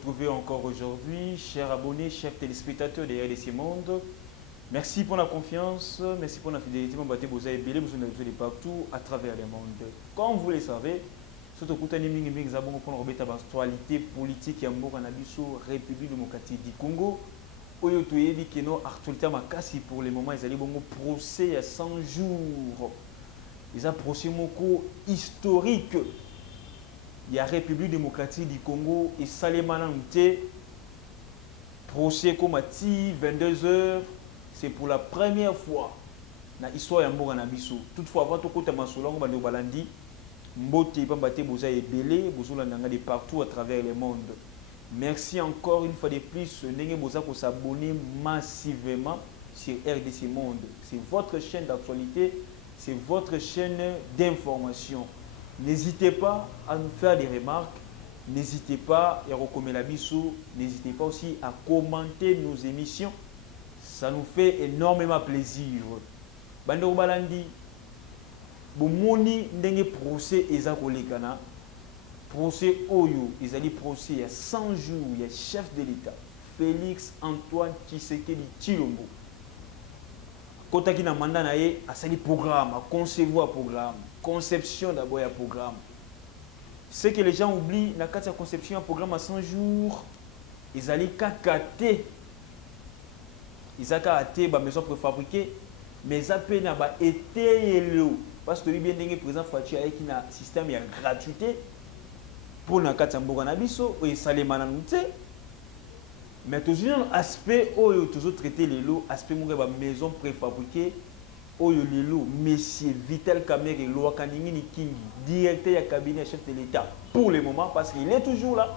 retrouver encore aujourd'hui, chers abonnés, chers téléspectateurs de RDC Monde. Merci pour la confiance, merci pour la fidélité. Vous avez belé, vous avez partout à travers le monde. Comme vous le savez, surtout quand nous avons pour l'actualité politique et amour en Abisso, République démocratique du Congo. Oyo toyebi que nos actualité makasi pour le moment ils allaient bon procès à 100 jours. Ils ont procès moko historique. Il y a République démocratique du Congo et Salémanante. Procès comme à 22 h. C'est pour la première fois dans l'histoire de Mboka Nabiso. Toutefois, avant tout côté Masolong, on va nous balandi. Mbote Pambate Boza et Belé, Bozola Nanga de partout à travers le monde. Merci encore une fois de plus. N'ayez Boza pour s'abonner massivement sur RDC Monde. C'est votre chaîne d'actualité, c'est votre chaîne d'information. N'hésitez pas à nous faire des remarques. N'hésitez pas à recommander la bisou. N'hésitez pas aussi à commenter nos émissions. Ça nous fait énormément plaisir. Bando Balandi, Boumoni ndenge procès eza kolekana. Procès Oyo, ils allaient procès il y a 100 jours, il y a chef de l'État, Félix Antoine Tshisekedi Tshilombo. Quand il a mandat à sali programme, à concevoir programme, conception d'abord un programme. Ce que les gens oublient, dans la conception un programme à 100 jours, ils allaient cacater. Ils ont cacaté la maison préfabriquée, mais ils ont été l'eau. Parce que bien le président Fachi avec un système de gratuité pour la Katamboga Nabiso, et Salémananoute. Mais toujours un aspect où il toujours traité les lots, aspect de la maison préfabriquée, où il les lots, Monsieur Vital Kamer et Loa Kaningini King, directeur du cabinet chef de l'État, pour le moment, parce qu'il est toujours là.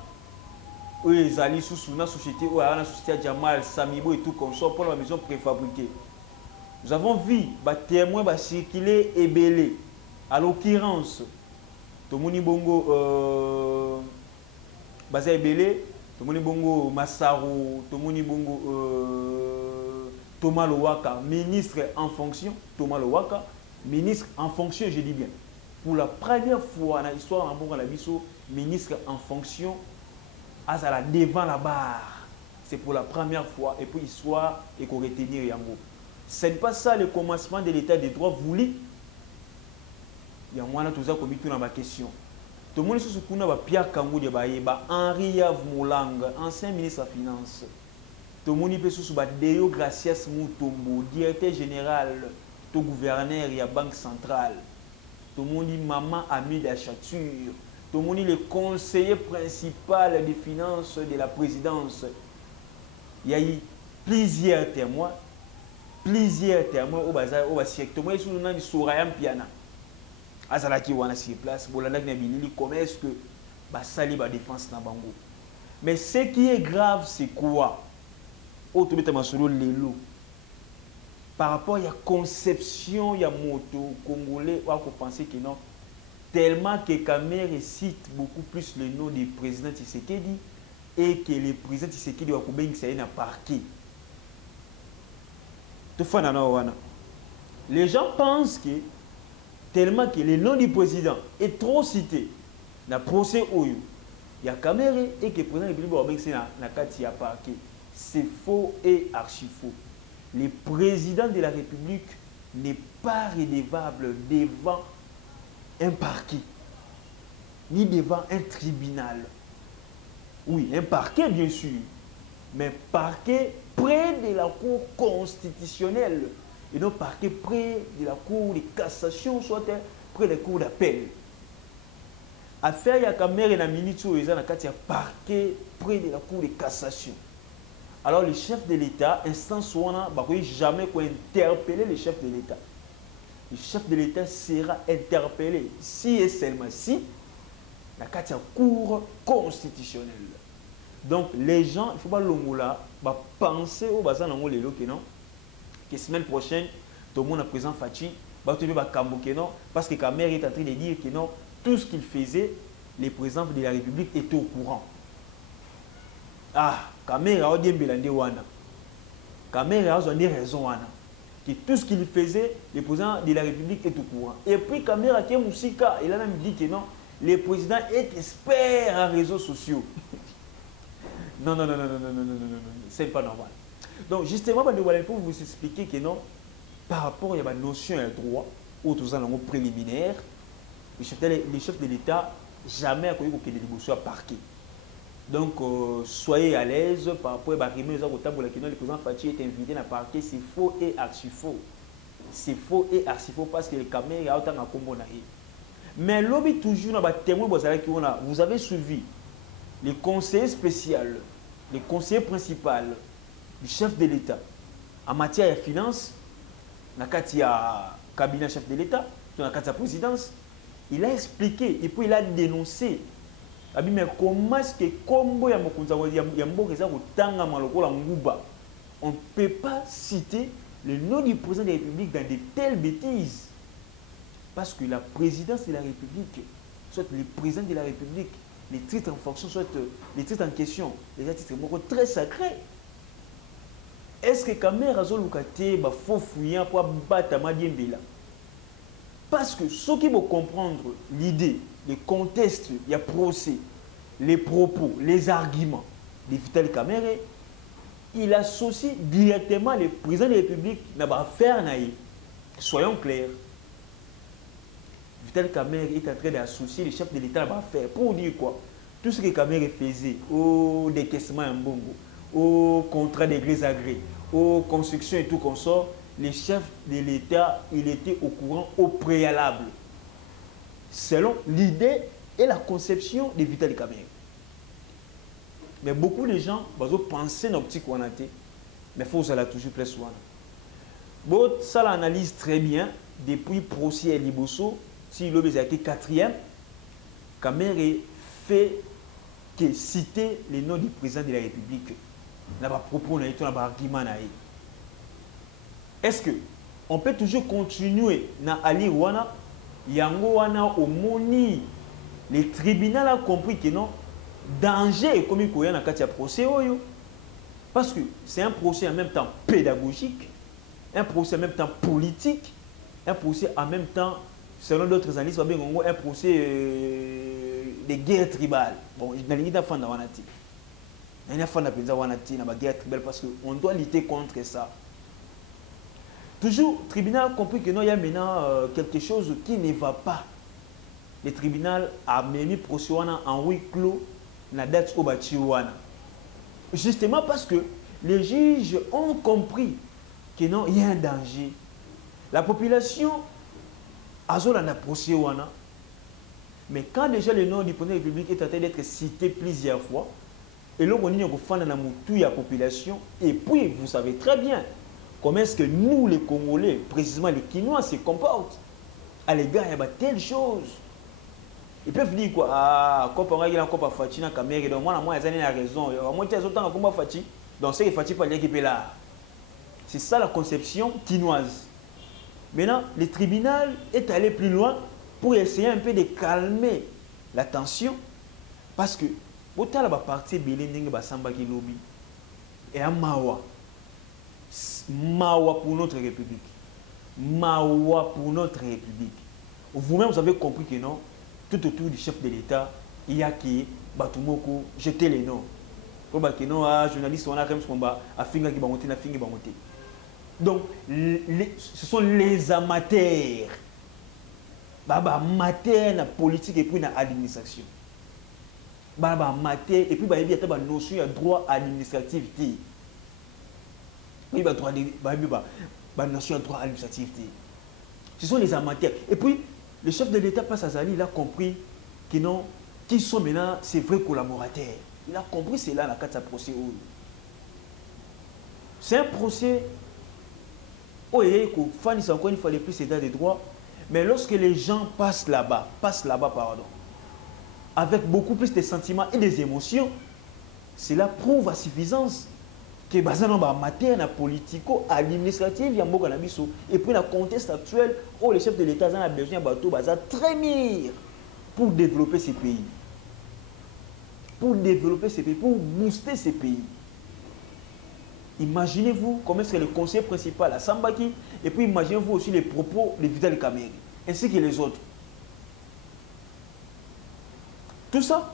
Où ils allaient sous la société, où la société Jamal, Samibo et tout comme ça, pour la maison préfabriquée. Nous avons vu des témoins circuler et belé. À l'occurrence, Tomoni Bongo Baza Ebele, Tomoni Bongo Massaro, Tomoni Bongo Thomas Lowaka, ministre en fonction, Thomas Lowaka, ministre en fonction, je dis bien. Pour la première fois dans l'histoire de Mboka Nabiso, ministre en fonction, Azala devant la barre. C'est pour la première fois, et puis l'histoire et qu'on retenir Yango. Ce n'est pas ça le commencement de l'état des droits voulu. Il y a moins de tout ça comme tout dans ma question. Tout le monde sait que Pierre Kangou de Baïba, Henri Yav Moulang, ancien ministre des Finances. Tout le monde peut sous Deo Gracias Moutombo, directeur général, tout gouverneur de la Banque centrale. Tout le monde dit Maman Ami de la Chature. Tout le monde dit le conseiller principal des finances de la présidence. Il y a eu plusieurs témoins. Plusieurs témoins au bazar au siècle. Moi, je suis dans le Sourayam Piana. Azalaki wana sur place. Bolanak Nabilili, comment est-ce que Basali va défense na bango. Mais ce qui est grave, c'est quoi? Par rapport à la conception, il y a moto congolais, on peut penser que non. Tellement que Kamer cite beaucoup plus le nom du président Tshisekedi et que le président Tshisekedi va couper un parquet. Les gens pensent que tellement que le nom du président est trop cité dans le procès Oyo, il y a Kamere et que le président de la République a parquet. C'est faux et archi faux. Le président de la République n'est pas redevable devant un parquet, ni devant un tribunal. Oui, un parquet bien sûr, mais parquet près de la Cour constitutionnelle et non parquet près de la Cour de cassation, soit près de la Cour d'appel. Affaire Yakamer et la ministre il y a parquet près de la Cour de cassation. Alors le chef de l'État, instance où on n'a jamais interpeller le chef de l'État. Le chef de l'État sera interpellé si et seulement si la Cour constitutionnelle. Donc les gens, il ne faut pas l'ongola, penser au bazar dans le que non, que semaine prochaine, tout le monde a présent Fachi, parce que Kamer est en train de dire que non, tout ce qu'il faisait, le président de la République était au courant. Ah, Kamer a dit Belande Wana. Kamer a dit raison Wana. Que tout ce qu'il faisait, le président de la République est au courant. Et puis Kamer a dit Moussika, il a même dit que non, le président est expert en réseaux sociaux. Non, non, non, non, non, non, non, non, non, non, c'est pas normal. Donc, justement, pour vous expliquer que non, par rapport à la notion de droit, ou tout ça, dans préliminaire, le chef de l'État jamais a connu que les négociations à parquet. Donc, soyez à l'aise par rapport à les le président Fachi est invité à parquet, c'est faux et archi-faux. C'est faux et archi-faux parce que les caméras ont autant à combo. Mais l'objet toujours dans le témoin, vous avez suivi les conseillers spéciaux, les conseillers principaux du chef de l'État en matière de finances, dans le cabinet chef de l'État, dans la présidence, il a expliqué et puis il a dénoncé. Mais comment est-ce que on ne peut pas citer le nom du président de la République dans de telles bêtises? Parce que la présidence de la République, soit le président de la République, les titres en fonction, soit les titres en question, les titres très sacrés. Est-ce que Kamer Azolukate faut fouiller pour battre Madiembela? Parce que ceux qui vont comprendre l'idée, le contexte, il y a procès, les propos, les arguments de Vital Kamerhe, il associe directement le président de la République dans l'affaire. Soyons clairs. Vital Kamerhe est en train d'associer le chef de l'État dans l'affaire. Pour dire quoi? Tout ce que Kamerhe faisait, au décaissement en bongo, au contrat de gré à gré, aux constructions et tout qu'on sort, le chef de l'État, il était au courant au préalable, selon l'idée et la conception de Vital Kamerhe. Mais beaucoup de gens vont penser dans petit quantité, mais il faut aller toujours plus soin. Bon, ça l'analyse très bien depuis procès Liboso, si l'objet a été quatrième, Kamerhe fait que citer le nom du président de la République. Là, propos, dans l'argument. Est-ce qu'on peut toujours continuer à aller wana yango wana au moni le tribunal a compris que non danger est comme il y a un procès parce que c'est un procès en même temps pédagogique, un procès en même temps politique, un procès en même temps selon d'autres analyses un procès de guerre tribale. Bon, je n'ai pas de wanati. Il y a une guerre tribale parce qu'on doit lutter contre ça. Toujours, le tribunal a compris que non, il y a maintenant quelque chose qui ne va pas. Le tribunal a mis procès en huis clos la date au Bachiwana. Justement parce que les juges ont compris que non, il y a un danger. La population a un procès. Mais quand déjà le nom du président de la République est en train d'être cité plusieurs fois, et là, on est en train de la population, et puis vous savez très bien comment est-ce que nous, les Congolais, précisément les Kinois, se comportent à l'égard de telle chose. Ils peuvent dire quoi? Ah, quand on a un combat Fachi dans la caméra, donc moi, ils ont raison. Moi, ils ont un combat Fachi, donc c'est Fachi pas l'équipe là. C'est ça la conception kinoise. Maintenant, le tribunal est allé plus loin pour essayer un peu de calmer la tension, parce que autant la partie Béléning, Basamba qui lobby, et à Mawa. Mawa pour notre République. Mawa pour notre République. Vous-même, vous avez compris que non, tout autour du chef de l'État, il y a qui, Batumoko, jeter les noms. Pour que non, journaliste, on a même combat, à finga qui va monter, à finga qui va monter. Donc, ce sont les amateurs. Baba amateurs la politique et puis dans l'administration. Baba amateurs et puis il y a une notion de droit administratif. Oui, bah, notion de droit administratif. Ce sont les amateurs. Et puis, le chef de l'État, passe à Zali, il a compris que non, qui sont maintenant ses vrais collaborateurs. Il a compris cela dans le cadre de ce procès. C'est un procès où il faut encore une fois les plus états de droit. Mais lorsque les gens passent là-bas, pardon, avec beaucoup plus de sentiments et des émotions, cela prouve à suffisance que en matière politico-administrative, il y a beaucoup de choses. Et puis, dans le contexte actuel, où les chefs de l'État ont besoin de bateaux, trémir pour développer ces pays. Pour développer ces pays, pour booster ces pays. Imaginez-vous comment est-ce que le conseiller principal à Sambaki, et puis imaginez-vous aussi les propos de Vital Kamerhe, ainsi que les autres. Tout ça,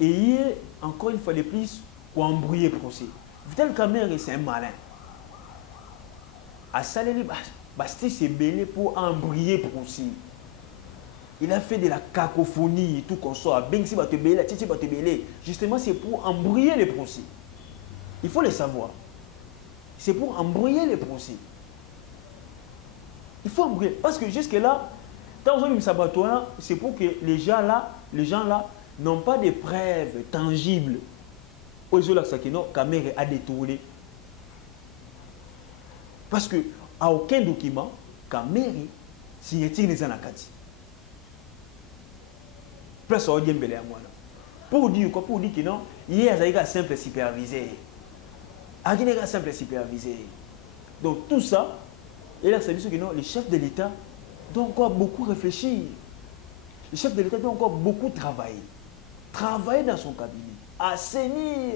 et hier, encore une fois de plus, pour embrouiller le procès. Vital Kamerhe, c'est un malin. À Saleli, Basti s'est belé pour embrouiller le procès. Il a fait de la cacophonie et tout qu'on soit. Bengsi va te belé, Titi va te belé. Justement, c'est pour embrouiller les procès. Il faut le savoir. C'est pour embrouiller les procès. Il faut embrouiller. Parce que jusque-là, dans un sabatoire, c'est pour que les gens là n'ont pas de preuves tangibles. Ozola Sakino, Kamerhe a détourné. Parce que à aucun document, Kamerhe signe-t-il les anakati. Place au Diembele à moi. Pour dire quoi? Pour dire que non, il y a un simple supervisé. Il y a un simple supervisé. Donc tout ça, et là, ça veut dire que non, les chefs de l'État doivent encore beaucoup réfléchir. Les chefs de l'État doivent encore beaucoup travailler. Travailler dans son cabinet. Assainir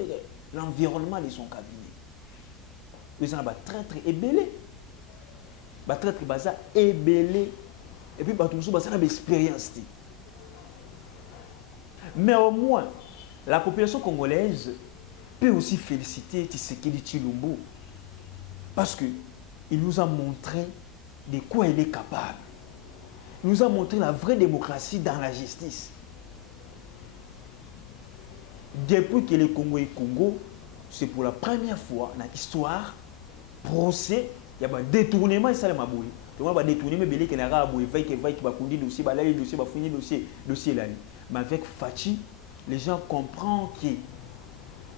l'environnement de son cabinet. Les gens sont très très ébellés. Très très ébellés. Et puis, tout le monde a une expérience. Mais au moins, la population congolaise peut aussi féliciter Tshisekedi Tshilombo parce qu'il nous a montré de quoi il est capable. Il nous a montré la vraie démocratie dans la justice. Depuis que le Congo est Congo, c'est pour la première fois dans l'histoire, procès, il y a un détournement et ça le mabouli. Donc on va détourner mais belé que na rabouli, va qui va conduire dossier, va là dossier, va finir dossier là. Mais avec Fachi, les gens comprennent que,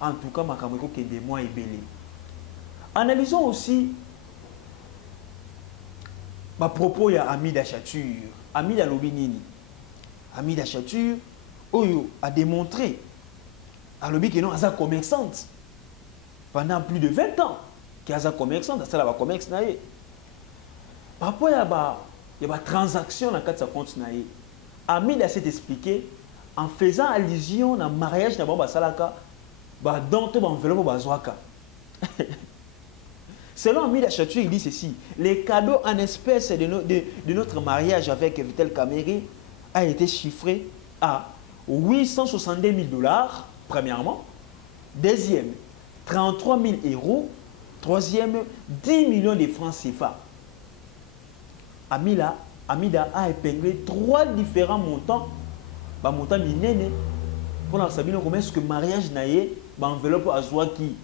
en tout cas, Makameko qui est des mois et belé. Analysons aussi à propos de Amida Chature. Amida Lobinini. Amida Chature, Oyo a démontré à Lobi que non, elle est commerçante. Pendant plus de 20 ans, qu'elle est commerçante, elle est commerce. Par rapport à la transaction dans le cadre de sa compte, Amida s'est expliqué en faisant allusion au mariage de Baba Salaka, dans le enveloppe de Bazouaka. Selon Amida Chature, il dit ceci: les cadeaux en espèces de notre mariage avec Vital Kamerhe a été chiffré à 862 000 $, premièrement. Deuxième, 33 000 €. Troisième, 10 millions de francs CFA. Amida a épinglé 3 différents montants. Montant minene pour savoir comment est-ce que le mariage naïe enveloppe à Zouaki.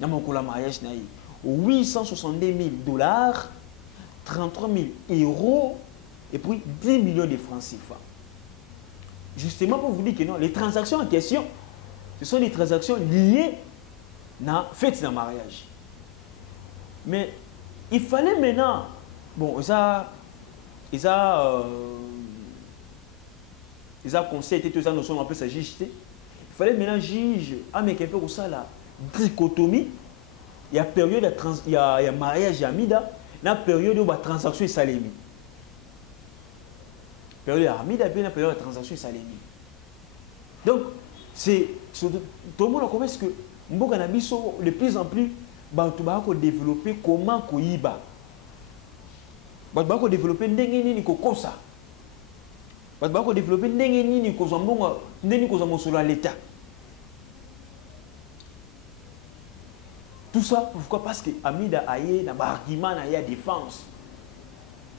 Il y a un mariage naïe. 862 000 $, 33 000 € et puis 10 millions de francs CFA. Justement pour vous dire que non, les transactions en question, ce sont des transactions liées à fête d'un mariage. Mais il fallait maintenant, bon, ça conseil était tout ça, nous appelle ça juge. Il fallait maintenant juge, mais quelque peu ça la dichotomie. Il y a période de il y a mariage Amida, il y a période où la transaction est salémi. Période Amida et puis la période de transaction est salémi. Donc c'est tout le monde comment est-ce que Mboka Nabiso de plus en plus va développer comment koyiba. Va développer ndenge nini kokosa. Va développer ndenge nini kozambonga ndenge kozamosolo l'État. Tout ça, pourquoi? Parce que Amida a eu un argument, il y a défense.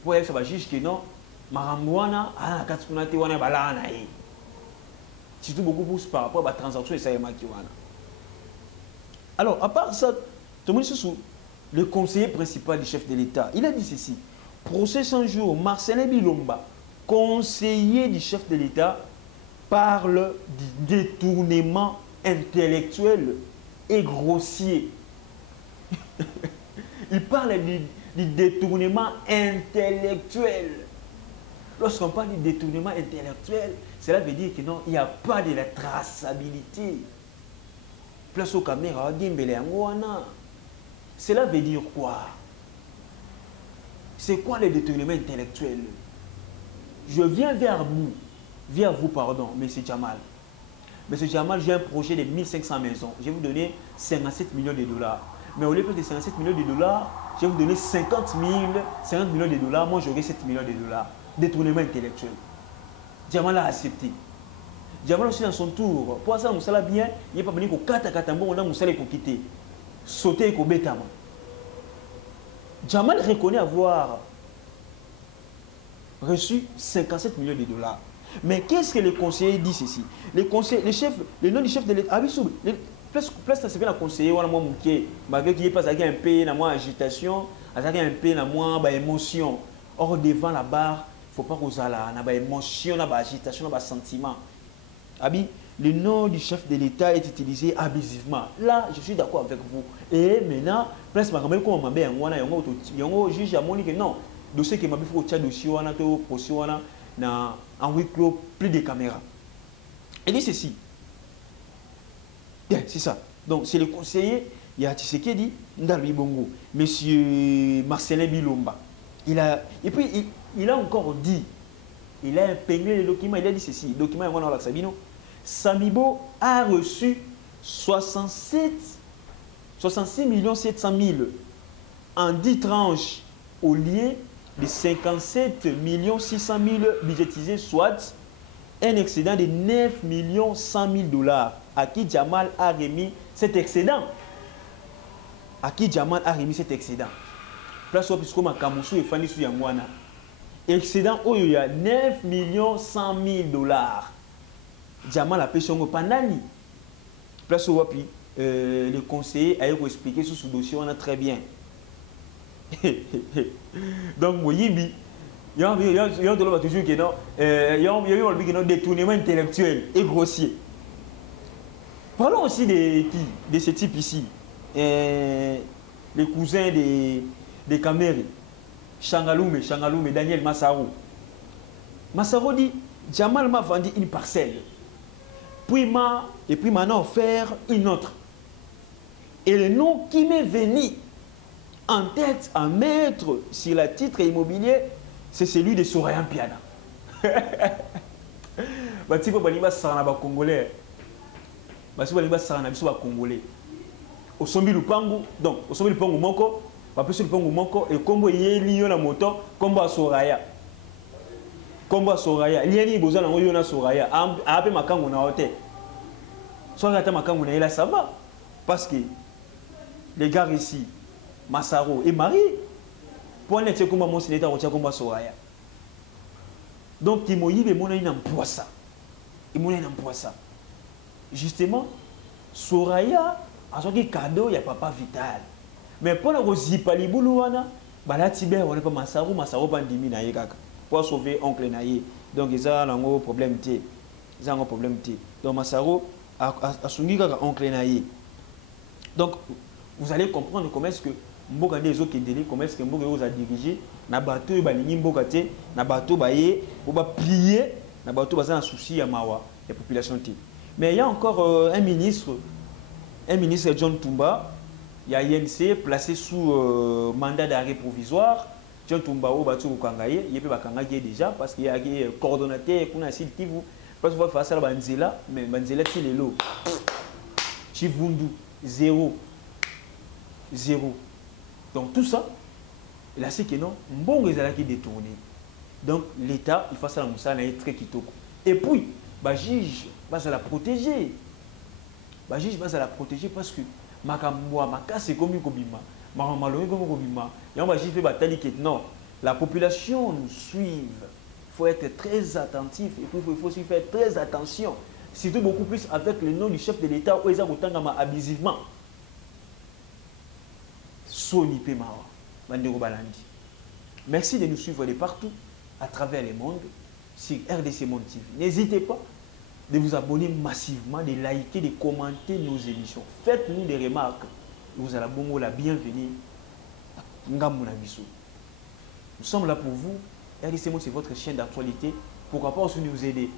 Pour elle, ça va juger que non, Marambouana a un katsunate wana balana. Surtout beaucoup plus par rapport à la transaction et ça y est makiwana. Alors, à part ça, tout le monde sous le conseiller principal du chef de l'État, il a dit ceci: procès 100 jours, Marcelin Bilomba, conseiller du chef de l'État, parle du détournement intellectuel et grossier. Il parle du détournement intellectuel. Lorsqu'on parle du détournement intellectuel, cela veut dire que non, il n'y a pas de la traçabilité. Place aux caméras, cela veut dire quoi? C'est quoi le détournement intellectuel? Je viens vers vous, pardon, M. Jamal. M. Jamal, j'ai un projet de 1500 maisons. Je vais vous donner 57 millions de $. Mais au lieu de 57 millions de $, je vais vous donner 50 millions de $. Moi, j'aurai 7 millions de $. Détournement intellectuel. Jamal a accepté. Jamal aussi dans son tour. Pour ça, Moussala bien, il n'est pas venu qu'au Katakambo, on a Moussala qui quitter. Sauter qu'au Betama. Jamal reconnaît avoir reçu 57 millions de dollars. Mais qu'est-ce que les conseillers disent ceci? Les conseillers, le nom du chef de l'État, plus ça se fait la conseiller, malgré qu'il n'y ait pas un peu dans moi agitation, un peu dans moi émotion. Or, devant la barre, il ne faut pas qu'on ait une émotion, une agitation, un sentiment. Le nom du chef de l'État est utilisé abusivement. Là, je suis d'accord avec vous. Et maintenant, presque comme on m'a dit, on juge à mon que non, dossier qui m'a dit qu'il faut dossier, en huis clos, plus de caméras. Il dit ceci. C'est ça. Donc, c'est le conseiller, il y a Tshisekedi, Ndalbi Bongo, monsieur Marcelin Bilomba. Et puis, il a encore dit, il a imprimé le document, il a dit ceci, le document est dans la Sabino. Samibo a reçu 66 700 000 en 10 tranches au lieu de 57 600 000 budgétisés, soit un excédent de 9 100 000 dollars. À qui Jamal a remis cet excédent? À qui Jamal a remis cet excédent? Place où puisque ma Kamoussou et Fanny Souyangwana. Excédent où il y a 9 100 000 dollars. Jamal a pêché au Pandani. Place où le conseiller a expliqué sur ce dossier, on a très bien. Donc, il y a toujours un détournement intellectuel et grossier. Parlons aussi de ce type ici. Les cousins de Kameri, Changaloume, Daniel Massaro. Massaro dit, Jamal m'a vendu une parcelle. Puis m'a offert une autre. Et le nom qui m'est venu en tête à mettre sur le titre immobilier, c'est celui de Sorayan Piana. Bati Balima Sarana Congolais. Bati Balima Sarana Congolais. Au sombi Lupango, donc au sombi Lupango Moko, Pape Lupango Moko, et Combo Yeli Yona Moto, Combo Soraya. Combo Soraya. Liani Bozana Yona Soraya. Ape Makango na hotel. Soit Makango na ça va. Parce que les gars ici, Massaro et Marie, pour un comme mon sénateur, on tient comme Soraya. Donc, il m'a dit que mon emploi ça. Il m'a emploi ça. Justement, Soraya, à son cadeau, il y a papa vital. Mais pour la Rosipa Liboulouana, Balatibé, on n'est pas Massaro, Massaro, Bandimi, Naïkaka. Pour sauver oncle Naïe. Donc, ils ont un problème. Ils ont un problème. Donc, Massaro a son oncle Naïe. Donc, vous allez comprendre comment est-ce que Mboka des autres comment est-ce que Mboka a dirigé na bateau et balingi Mboka te na bateau baye pour ba plier na bateau baza un souci à mawa la population te. Mais il y a encore un ministre John Tumba, il y a INC placé sous mandat d'arrêt provisoire. John Tumba au bateau au Kangaye, il peut ba Kangaye déjà parce qu'il y a coordonnateur qu'on a cité vous parce que vous faire ça la Banzela mais Banzela c'est les lots. Chivundu 0. Donc tout ça, là c'est que non, bon les qui détourné. Donc l'État, il faut ça la très kitoko. Et puis, bah juge, bah ça la protéger. Bah juge, bah ça la protéger parce que ma c'est comme une cobima, ma malheureux comme cobima. Et on va juge bah tali que non, la population nous suive. Il faut être très attentif et puis il faut aussi faire très attention. Surtout beaucoup plus avec le nom du chef de l'État où ils ont autant abusivement. Merci de nous suivre de partout, à travers le monde, sur RDC Monde TV. N'hésitez pas de vous abonner massivement, de liker, de commenter nos émissions. Faites-nous des remarques. Vous allez bongo la bienvenue. Nous sommes là pour vous. RDC Monde, c'est votre chaîne d'actualité. Pourquoi pas aussi nous aider?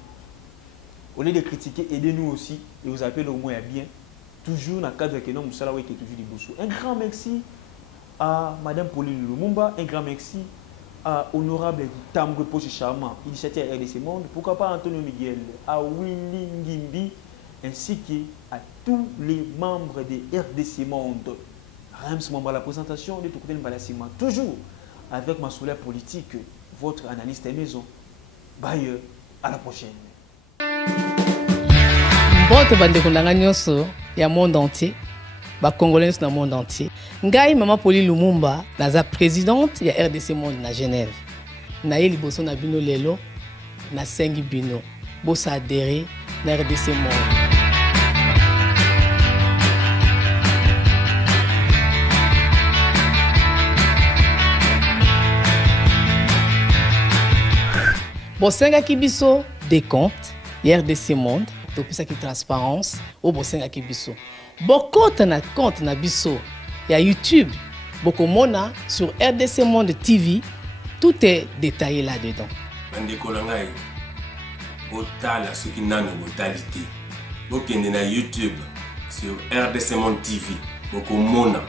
Au lieu de critiquer, aidez-nous aussi et vous appelez au moins à bien. Toujours dans le cadre que nous sommes là, qui est toujours du bossou. Un grand merci à Madame Pauline Lumumba, un grand merci à Honorable Tambre Poche Charmant, initiateur RDC Monde, pourquoi pas Antonio Miguel, à Willy Ngimbi, ainsi qu'à tous les membres de RDC Monde. Rams Mamba la présentation de Tokoten Balassima, toujours avec ma solaire politique, votre analyste maison. Bye, à la prochaine. Mbote bandeko nanga nyonso ya monde entier, ba congolais dans le monde entier. Ngai Maman Pauline Lumumba naza présidente ya RDC Monde na Genève. Na ye liboso na bino lelo na sengi bino bosa adhérer na RDC Monde. Bosenga kibiso des comptes RDC Monde, depuis ça qui transparence au bosenga kibiso. Bokota na compte na biso ya YouTube, bokomona sur RDC Monde TV, tout est détaillé là-dedans. Bandeko langai botala ce qui n'a no brutalité. Bokende na YouTube sur RDC Monde TV, bokomona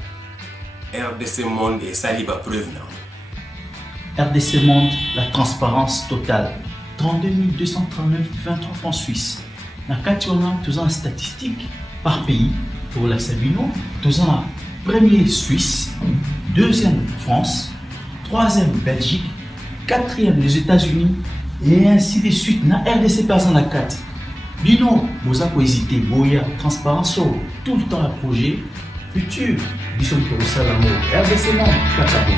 RDC Monde et saliba preuve na. RDC Monde, la transparence totale. 32 239 23 francs suisses. Na kationa, tous en statistiques par pays. Pour la Sabino, tous en premier Suisse, deuxième France, troisième Belgique, quatrième les États-Unis, et ainsi de suite. Na RDC pas en la 4. Bino, vous avez hésité, Boya, transparence, tout le temps à projet, futur. Bisous pour le Salamo, RDC Monde, Katabo.